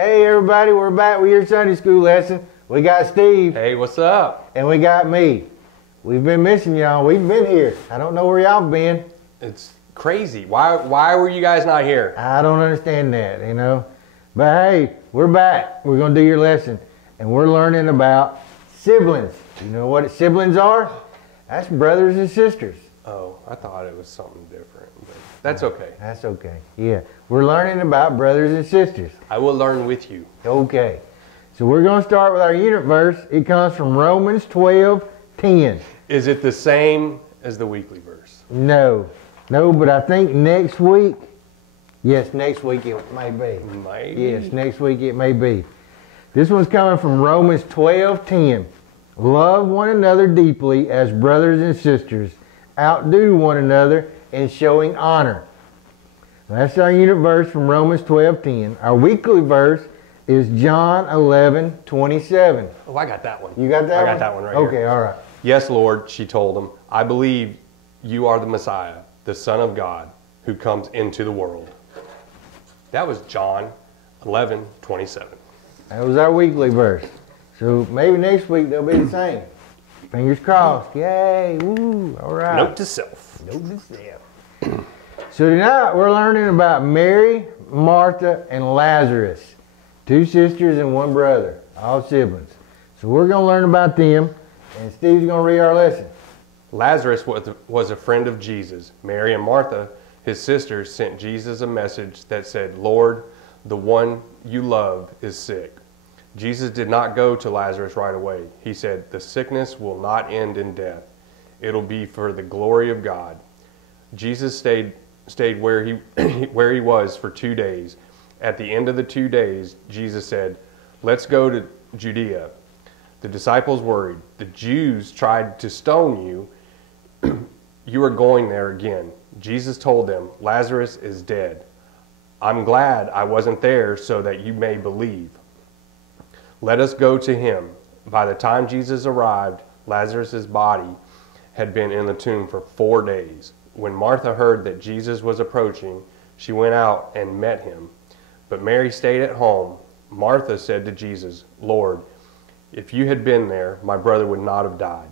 Hey everybody, we're back with your Sunday school lesson. We got Steve. Hey, what's up? And we got me. We've been missing y'all. We've been here. I don't know where y'all been. It's crazy. Why were you guys not here? I don't understand that, you know. But hey, we're back. We're going to do your lesson. And we're learning about siblings. You know what siblings are? That's brothers and sisters. Oh, I thought it was something different. But that's okay. That's okay. Yeah. We're learning about brothers and sisters. I will learn with you. Okay. So we're going to start with our unit verse. It comes from Romans 12:10. Is it the same as the weekly verse? No, but I think next week, yes, next week it may be. Maybe. Yes, next week it may be. This one's coming from Romans 12:10. Love one another deeply as brothers and sisters. Outdo one another in showing honor. That's our unit verse from Romans 12:10. Our weekly verse is John 11:27. Oh, I got that one. You got that one? I got that one right here. Okay, all right. Yes, Lord, she told him, I believe you are the Messiah, the Son of God, who comes into the world. That was John 11:27. That was our weekly verse. So maybe next week they'll be the same. Fingers crossed. Yay, woo, all right. Note to self. Note to self. So tonight we're learning about Mary, Martha, and Lazarus. 2 sisters and 1 brother, all siblings. So we're going to learn about them, and Steve's going to read our lesson. Lazarus was a friend of Jesus. Mary and Martha, his sisters, sent Jesus a message that said, Lord, the one you love is sick. Jesus did not go to Lazarus right away. He said, the sickness will not end in death. It'll be for the glory of God. Jesus stayed where he was for 2 days. At the end of the 2 days, Jesus said, let's go to Judea. The disciples worried. The Jews tried to stone you. You are going there again. Jesus told them, Lazarus is dead. I'm glad I wasn't there so that you may believe. Let us go to him. By the time Jesus arrived, Lazarus' body had been in the tomb for 4 days. When Martha heard that Jesus was approaching, she went out and met him. But Mary stayed at home. Martha said to Jesus, Lord, if you had been there, my brother would not have died.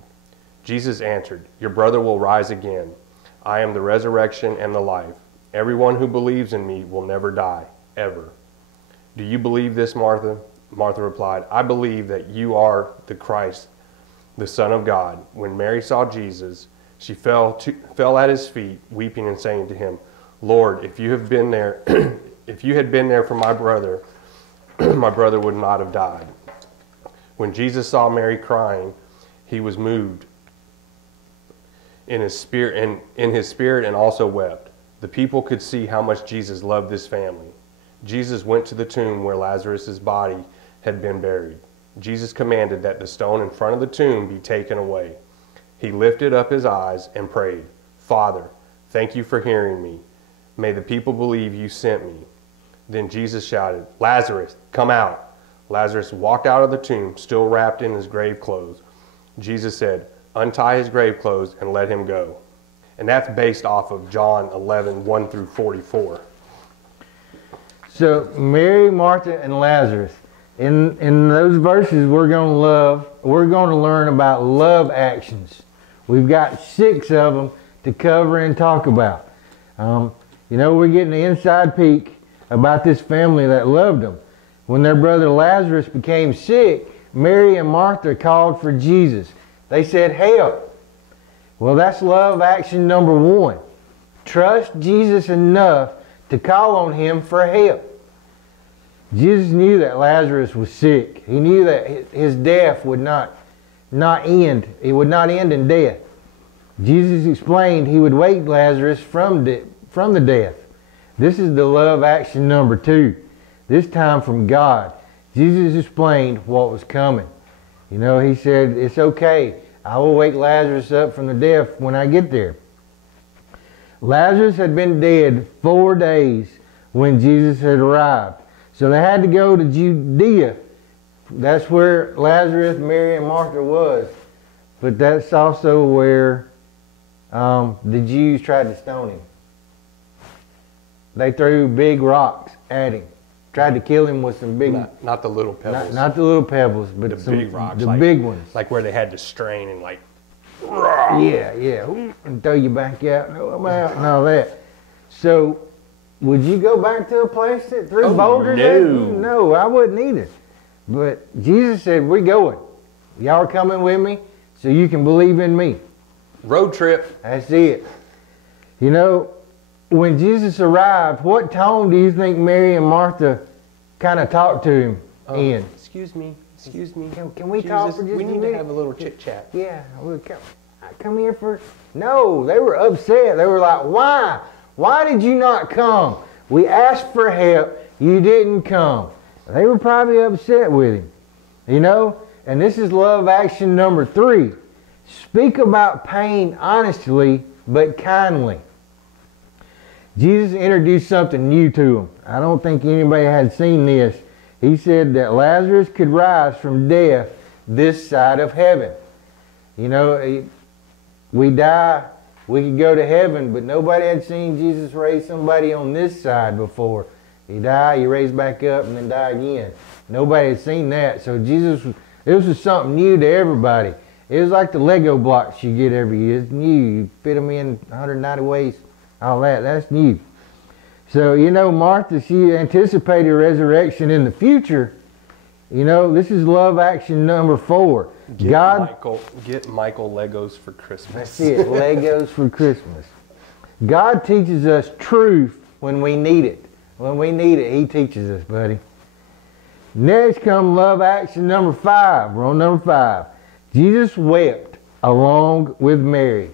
Jesus answered, your brother will rise again. I am the resurrection and the life. Everyone who believes in me will never die, ever. Do you believe this, Martha? Martha replied, I believe that you are the Christ, the Son of God. When Mary saw Jesus, she fell at his feet, weeping and saying to him, Lord, if you had been there for my brother, my brother would not have died. When Jesus saw Mary crying, he was moved in his spirit and also wept. The people could see how much Jesus loved this family. Jesus went to the tomb where Lazarus' body had been buried. Jesus commanded that the stone in front of the tomb be taken away. He lifted up his eyes and prayed, Father, thank you for hearing me. May the people believe you sent me. Then Jesus shouted, Lazarus, come out. Lazarus walked out of the tomb, still wrapped in his grave clothes. Jesus said, untie his grave clothes and let him go. And that's based off of John 11:1 through 44. So Mary, Martha, and Lazarus. In those verses, we're going to learn about love actions. We've got 6 of them to cover and talk about. You know, we're getting the inside peek about this family that loved them. When their brother Lazarus became sick, Mary and Martha called for Jesus. They said, help. Well, that's love action number 1. Trust Jesus enough to call on him for help. Jesus knew that Lazarus was sick. He knew that his death would not end. It would not end in death. Jesus explained he would wake Lazarus from the death. This is the love action number 2. This time from God. Jesus explained what was coming. You know, he said, it's okay. I will wake Lazarus up from the death when I get there. Lazarus had been dead 4 days when Jesus had arrived. So they had to go to Judea. That's where Lazarus, Mary, and Martha was. But that's also where the Jews tried to stone him. They threw big rocks at him, tried to kill him with some big, Not the little pebbles. not the little pebbles, but the some big rocks. the like, big ones. Like where they had to strain and like. Yeah, and throw you back out, no, I'm out, and all that. So, would you go back to a place that threw boulders at you? No, I wouldn't either. But Jesus said, we're going. Y'all are coming with me so you can believe in me. Road trip. That's it. You know, when Jesus arrived, what tone do you think Mary and Martha kind of talked to him in? Excuse me. Can we talk for just a minute? We need to have a little chit chat. Yeah, come here for. No, they were upset. They were like, why? Why did you not come? We asked for help. You didn't come. They were probably upset with him. You know? And this is love action number 3. Speak about pain honestly, but kindly. Jesus introduced something new to them. I don't think anybody had seen this. He said that Lazarus could rise from death this side of heaven. You know, we die, we could go to heaven, but nobody had seen Jesus raise somebody on this side before. He died, he raised back up, and then died again. Nobody had seen that. So this was something new to everybody. It was like the Lego blocks you get every year. It's new. You fit them in 190 ways, all that. That's new. So, you know, Martha, she anticipated resurrection in the future. You know, this is love action number 4. Get Michael Legos for Christmas. That's it, Legos for Christmas. God teaches us truth when we need it. When we need it, He teaches us, buddy. Next comes love action number 5. We're on number 5. Jesus wept along with Mary.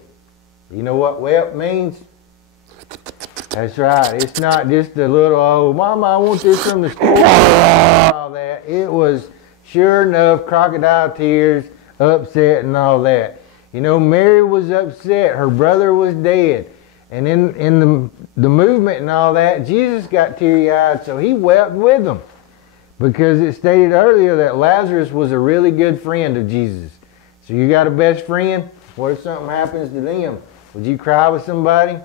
You know what wept means? That's right. It's not just a little, oh, Mama, I want this from the store. All that. It was, sure enough, crocodile tears, upset and all that. You know, Mary was upset. Her brother was dead. And in the movement and all that, Jesus got teary-eyed, so He wept with them. Because it stated earlier that Lazarus was a really good friend of Jesus. So you got a best friend? What if something happens to them? Would you cry with somebody?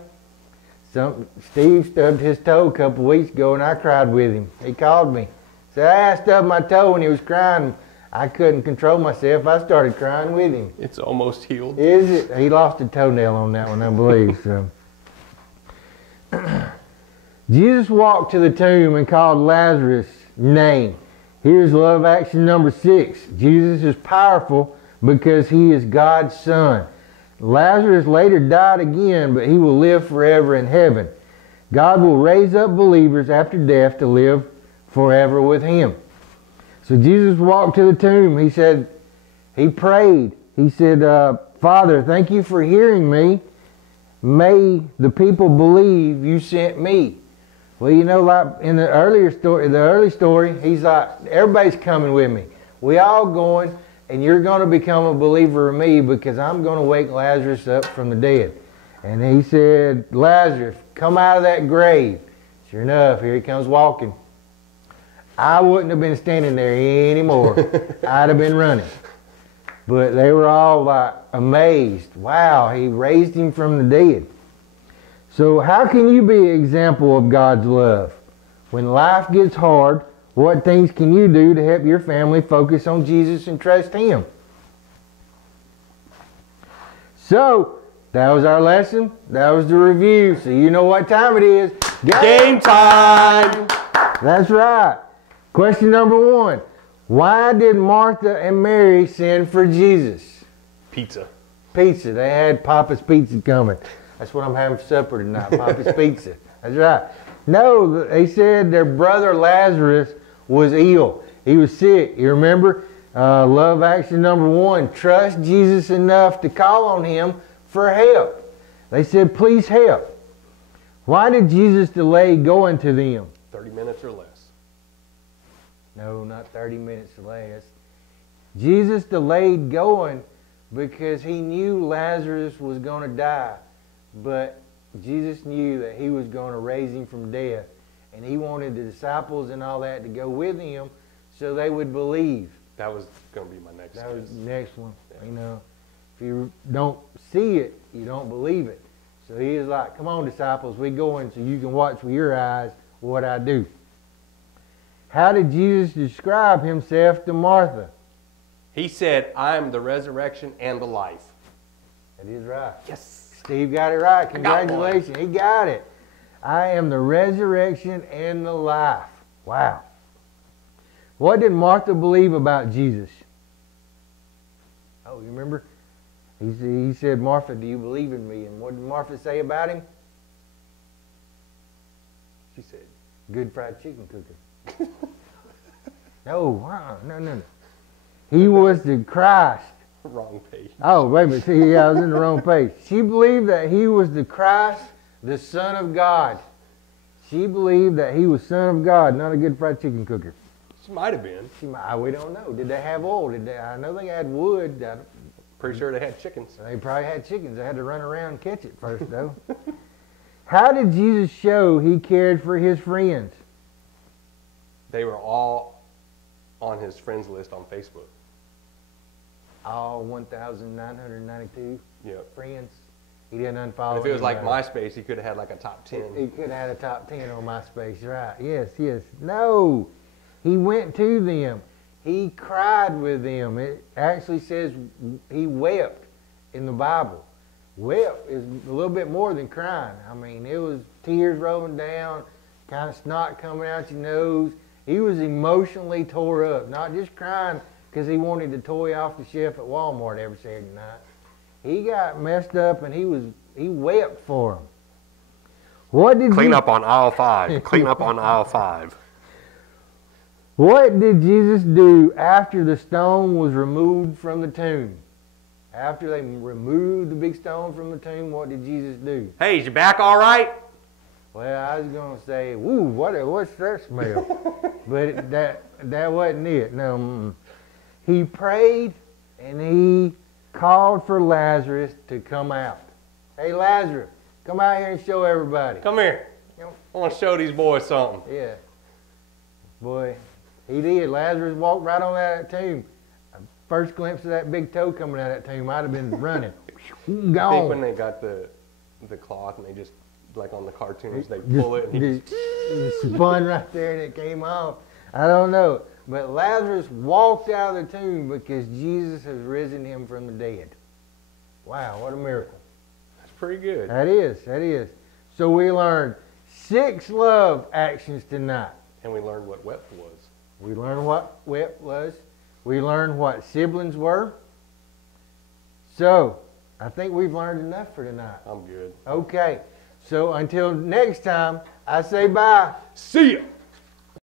Steve stubbed his toe a couple weeks ago and I cried with him. He called me. Said, I stubbed my toe when he was crying. I couldn't control myself. I started crying with him. It's almost healed. Is it? He lost a toenail on that one, I believe. So. Jesus walked to the tomb and called Lazarus' name. Here's love action number 6. Jesus is powerful because He is God's Son. Lazarus later died again, but he will live forever in heaven. God will raise up believers after death to live forever with Him. So Jesus walked to the tomb. He said, He prayed. He said, Father, thank You for hearing me. May the people believe You sent me. Well, you know, like in the early story, He's like, everybody's coming with me. We all going. And you're going to become a believer of me because I'm going to wake Lazarus up from the dead. And He said, Lazarus, come out of that grave. Sure enough, here he comes walking. I wouldn't have been standing there anymore. I'd have been running. But they were all like amazed. Wow, He raised him from the dead. So how can you be an example of God's love? When life gets hard, what things can you do to help your family focus on Jesus and trust Him? So, that was our lesson. That was the review. So you know what time it is. Game time! That's right. Question number 1. Why did Martha and Mary send for Jesus? Pizza. Pizza. They had Papa's Pizza coming. That's what I'm having for supper tonight, Papa's Pizza. That's right. No, they said their brother Lazarus was ill. He was sick. You remember? Love action number 1. Trust Jesus enough to call on Him for help. They said, please help. Why did Jesus delay going to them? 30 minutes or less. No, not 30 minutes or less. Jesus delayed going because He knew Lazarus was going to die. But Jesus knew that He was going to raise him from death. And He wanted the disciples and all that to go with Him so they would believe. That was going to be my next That was guess. the next one. Yeah. You know, if you don't see it, you don't believe it. So He is like, come on, disciples, we're going so you can watch with your eyes what I do. How did Jesus describe himself to Martha? He said, I am the resurrection and the life. That is right. Yes. Steve got it right. got one. Congratulations. He got it. I am the resurrection and the life. Wow. What did Martha believe about Jesus? Oh, you remember? He said, Martha, do you believe in me? And what did Martha say about him? She said, good fried chicken cooker. No, wow, no. He was the Christ. wrong page. Oh, wait a minute. See, yeah, I was in the wrong page. She believed that he was the Christ, the Son of God. She believed that he was Son of God, not a good fried chicken cooker. She might have been. We don't know. Did they have oil? I know they had wood. Pretty sure they had chickens. They probably had chickens. They had to run around and catch it first, though. How did Jesus show he cared for his friends? They were all on his friends list on Facebook. All 1,992 Yep. friends. He didn't unfollow. If it was like anybody. MySpace, he could have had like a top 10. He could have had a top 10 on MySpace, right? Yes. No. He went to them. He cried with them. It actually says he wept in the Bible. Wept is a little bit more than crying. I mean, it was tears rolling down, kind of snot coming out your nose. He was emotionally tore up, not just crying because he wanted the toy off the shelf at Walmart every Saturday night. He got messed up and he wept for them. What did Clean up on aisle 5. Clean up on aisle 5. What did Jesus do after the stone was removed from the tomb? After they removed the big stone from the tomb, what did Jesus do? Hey, is your back all right? Well, I was going to say, woo, what's that smell? But that wasn't it. No, he prayed and he called for Lazarus to come out. Hey, Lazarus, come out here and show everybody. Come here. I want to show these boys something. Yeah. Boy, he did. Lazarus walked right on out of that tomb. First glimpse of that big toe coming out of that tomb, I'd have been running. I Gone. think when they got the cloth and they just, like on the cartoons, they pull it and he just spun right there and it came off. I don't know. But Lazarus walked out of the tomb because Jesus has risen him from the dead. Wow, what a miracle. That's pretty good. That is. So we learned 6 love actions tonight. And we learned what wept was. We learned what wept was. We learned what siblings were. So, I think we've learned enough for tonight. I'm good. Okay. So, until next time, I say bye. See ya!